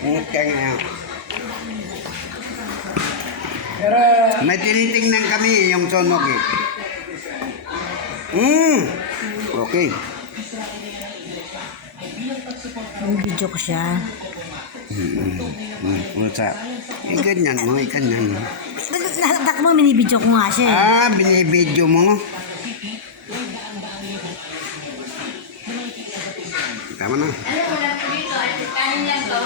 Kaya may tinitingnan kami yung sunog eh. Okay. May video ko siya. Usap. Ganyan mo, ganyan. Natak mo, minibidyo ko nga siya. Binibidyo mo. Tama na. Kanin yan to?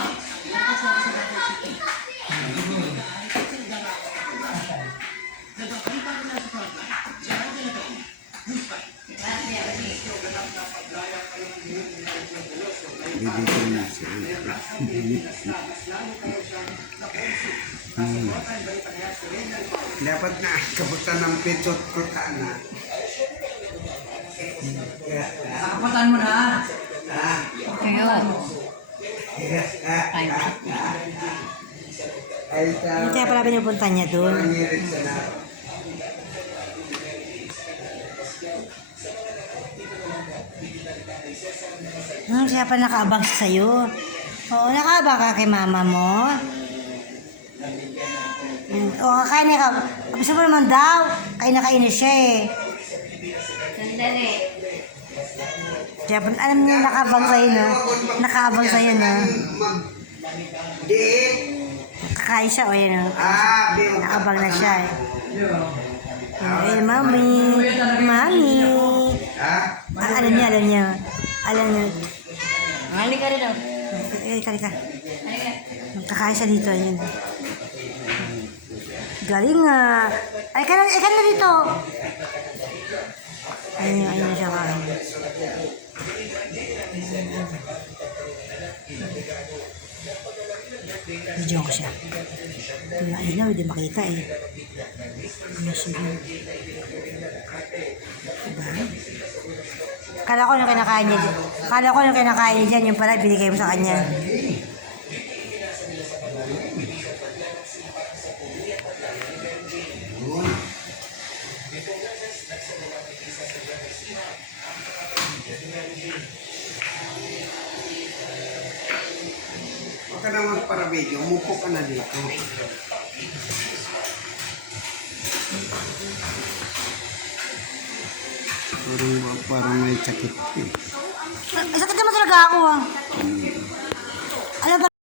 Bibigyan na siya. Dapat na kabutan ng pitot ko na. Nakaputan mo na. Ngayon. Kaya pala pinupunta niya doon. Kaya pala nakaabang siya sa'yo. Oo, nakaabang ka kay mama mo. Oo, kain ka. Gusto mo naman daw. Kain na kainis siya eh. Sandali. Kaya alam niya nakaabang sa'yo, no? Nakaabang sa'yo, no? Kakain siya, o yan, no? Nakaabang na siya eh. Eh, mami. Mami. Alam niya. Alam niya. Halika rin daw. Halika. Kakain siya dito, yun. Galing nga. Ay ka na dito. Ayun siya kain. Video ko siya. Ilaw, hindi makita eh. Ano siya yun? Diba? Kala ko nung kinakain niya dyan, yung pala binigay mo sa kanya. Huwag ka na magpara-video, umupo ka na dito. Parang may sakit eh. Sakit naman talaga ako ah. Alam